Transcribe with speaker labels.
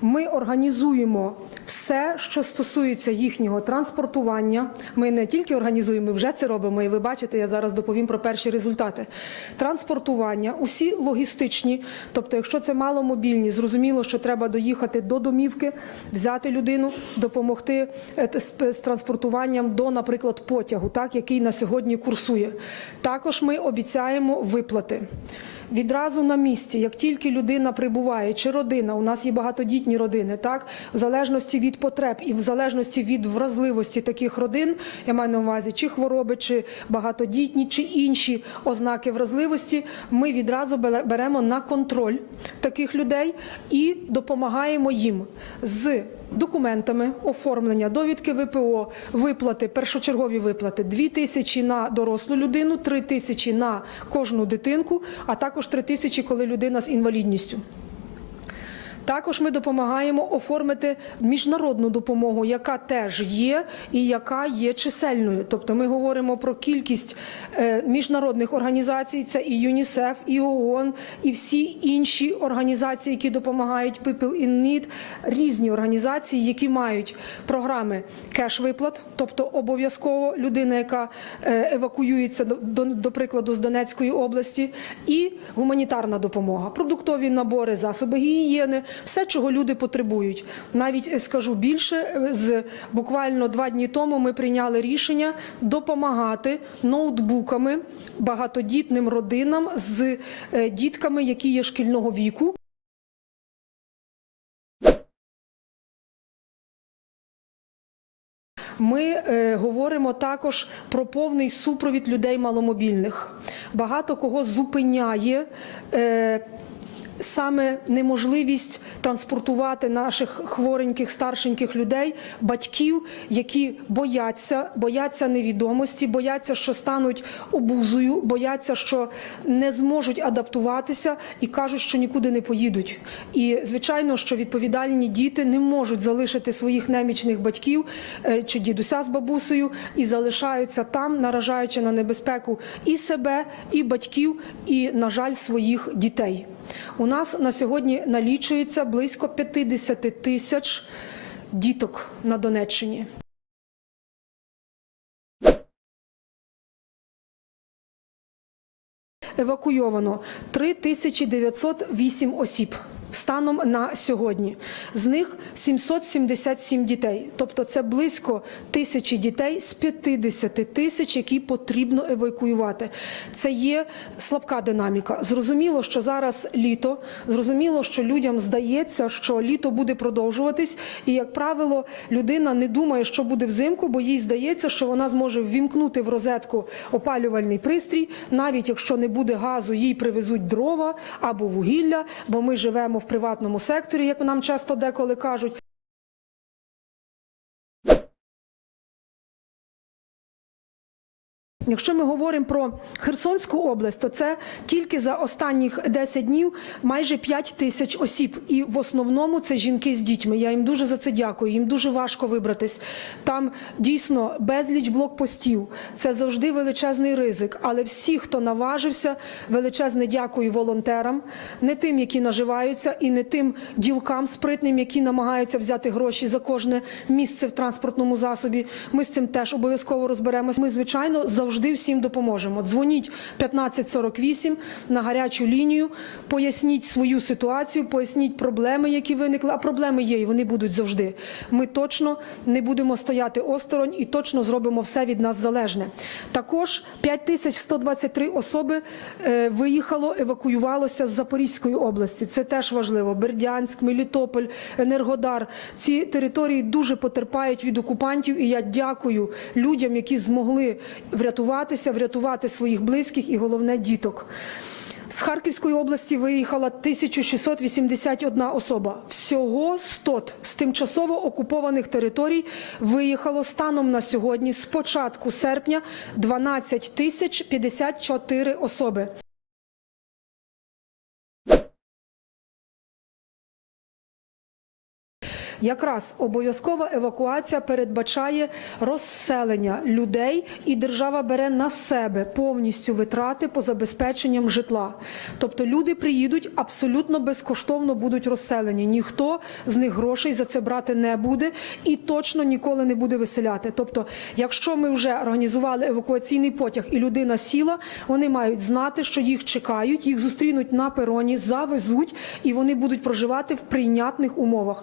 Speaker 1: Ми організуємо все, що стосується їхнього транспортування. Ми не тільки організуємо, ми вже це робимо. І ви бачите, я зараз доповім про перші результати. Транспортування, усі логістичні, тобто, якщо це маломобільні, зрозуміло, що треба доїхати до домівки, взяти людину, допомогти е, з- з транспортуванням до, наприклад, потягу, так який на сьогодні курсує. Також ми обіцяємо виплати. Відразу на місці, як тільки людина прибуває, чи родина, у нас є багатодітні родини, так? В залежності від потреб і в залежності від вразливості таких родин, я маю на увазі, чи хвороби, чи багатодітні, чи інші ознаки вразливості, ми відразу бере- беремо на контроль таких людей і допомагаємо їм з документами оформлення, довідки ВПО, виплати, першочергові виплати 2 тисячі на дорослу людину, 3 тисячі на кожну дитинку, а також 3 тисячі, коли людина з інвалідністю. Також ми допомагаємо оформити міжнародну допомогу, яка теж є і яка є чисельною. Тобто ми говоримо про кількість е, міжнародних організацій, це і ЮНІСЕФ, і ООН, і всі інші організації, які допомагають People in Need, різні організації, які мають програми кеш-виплат, тобто обов'язково людина, яка е, евакуюється до, до, до прикладу з Донецької області, і гуманітарна допомога, продуктові набори, засоби гігієни, все, чого люди потребують. Навіть е, скажу більше, е, з буквально два дні тому ми прийняли рішення допомагати ноутбуками багатодітним родинам з е, дітками, які є шкільного віку. Ми е, говоримо також про повний супровід людей маломобільних. Багато кого зупиняє. Е, Саме неможливість транспортувати наших хвореньких, старшеньких людей, батьків, які бояться, бояться невідомості, бояться, що стануть обузою, бояться, що не зможуть адаптуватися і кажуть, що нікуди не поїдуть. І звичайно, що відповідальні діти не можуть залишити своїх немічних батьків е, чи дідуся з бабусею і залишаються там, наражаючи на небезпеку і себе, і батьків, і, на жаль, своїх дітей. У нас на сьогодні налічується близько 50 тисяч діток на Донеччині. Евакуйовано 3908 осіб. Станом на сьогодні з них 777 дітей, тобто це близько тисячі дітей з 50 тисяч, які потрібно евакуювати. Це є слабка динаміка. Зрозуміло, що зараз літо. Зрозуміло, що людям здається, що літо буде продовжуватись, і як правило, людина не думає, що буде взимку, бо їй здається, що вона зможе ввімкнути в розетку опалювальний пристрій, навіть якщо не буде газу, їй привезуть дрова або вугілля, бо ми живемо в приватному секторі, як нам часто деколи кажуть. Якщо ми говоримо про Херсонську область, то це тільки за останніх 10 днів майже 5 тисяч осіб. І в основному це жінки з дітьми. Я їм дуже за це дякую. Їм дуже важко вибратись. Там дійсно безліч блокпостів. Це завжди величезний ризик. Але всі, хто наважився, величезне дякую волонтерам, не тим, які наживаються, і не тим ділкам спритним, які намагаються взяти гроші за кожне місце в транспортному засобі. Ми з цим теж обов'язково розберемось. Ми, звичайно, завжди всім допоможемо. Дзвоніть 1548 на гарячу лінію, поясніть свою ситуацію, поясніть проблеми, які виникли. А проблеми є, і вони будуть завжди. Ми точно не будемо стояти осторонь і точно зробимо все від нас залежне. Також 5123 особи е, виїхало, евакуювалося з Запорізької області. Це теж важливо. Бердянськ, Мелітополь, Енергодар. Ці території дуже потерпають від окупантів. І я дякую людям, які змогли врятуватися, врятувати своїх близьких і головне діток. З Харківської області виїхала 1681 особа. Всього 100 з тимчасово окупованих територій виїхало станом на сьогодні з початку серпня 12 тисяч 54 особи. Якраз обов'язкова евакуація передбачає розселення людей, і держава бере на себе повністю витрати по забезпеченням житла. Тобто люди приїдуть абсолютно безкоштовно будуть розселені. Ніхто з них грошей за це брати не буде і точно ніколи не буде виселяти. Тобто, якщо ми вже організували евакуаційний потяг і людина сіла, вони мають знати, що їх чекають, їх зустрінуть на пероні, завезуть і вони будуть проживати в прийнятних умовах.